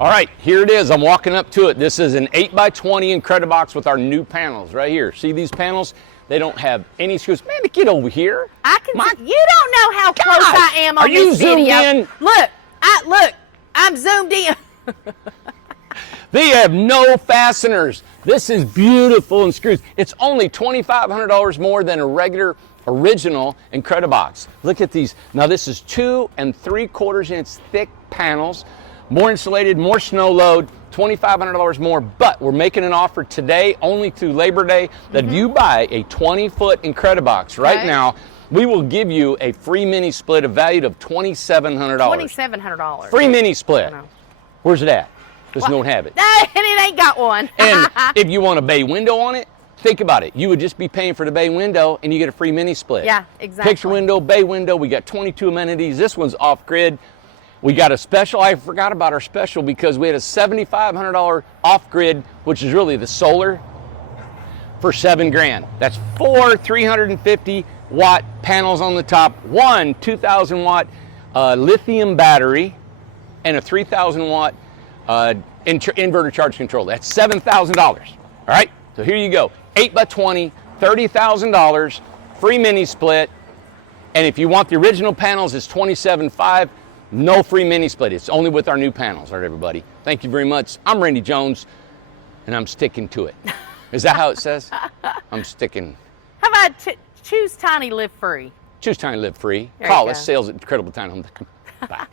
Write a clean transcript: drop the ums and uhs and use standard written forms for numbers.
All right, here it is. I'm walking up to it. This is an 8x20 Incred-I-Box with our new panels right here. See these panels? They don't have any screws. Man, get over here. I can see, you don't know how close I am on this video. Are you zoomed in? Look, I'm zoomed in. They have no fasteners. This is beautiful and screws. It's only $2,500 more than a regular original Incred-I-Box. Look at these. Now this is 2 3/4 inch thick panels, more insulated, more snow load, $2,500 more, but we're making an offer today only through Labor Day that if you buy a 20-foot Incred-I-Box right now, we will give you a free mini split, a value of $2,700. $2,700. Free mini split. Where's it at? Because we don't have it. And it ain't got one. And if you want a bay window on it, think about it. You would just be paying for the bay window and you get a free mini split. Yeah, exactly. Picture window, bay window. We got 22 amenities. This one's off grid. We got a special. I forgot about our special because we had a $7,500 off grid, which is really the solar, for $7,000. That's 4 350 watt panels on the top, one 2,000 watt lithium battery, and a 3,000 watt inverter charge control. That's $7,000. All right, so here you go. 8x20, $30,000, free mini split. And if you want the original panels, it's $27,500. No free mini split. It's only with our new panels. All right, everybody. Thank you very much. I'm Randy Jones, and I'm sticking to it. Is that how it says? I'm sticking. How about choose tiny, live free? Choose tiny, live free. There Call us. Sales at Incredible Tiny Home. Bye.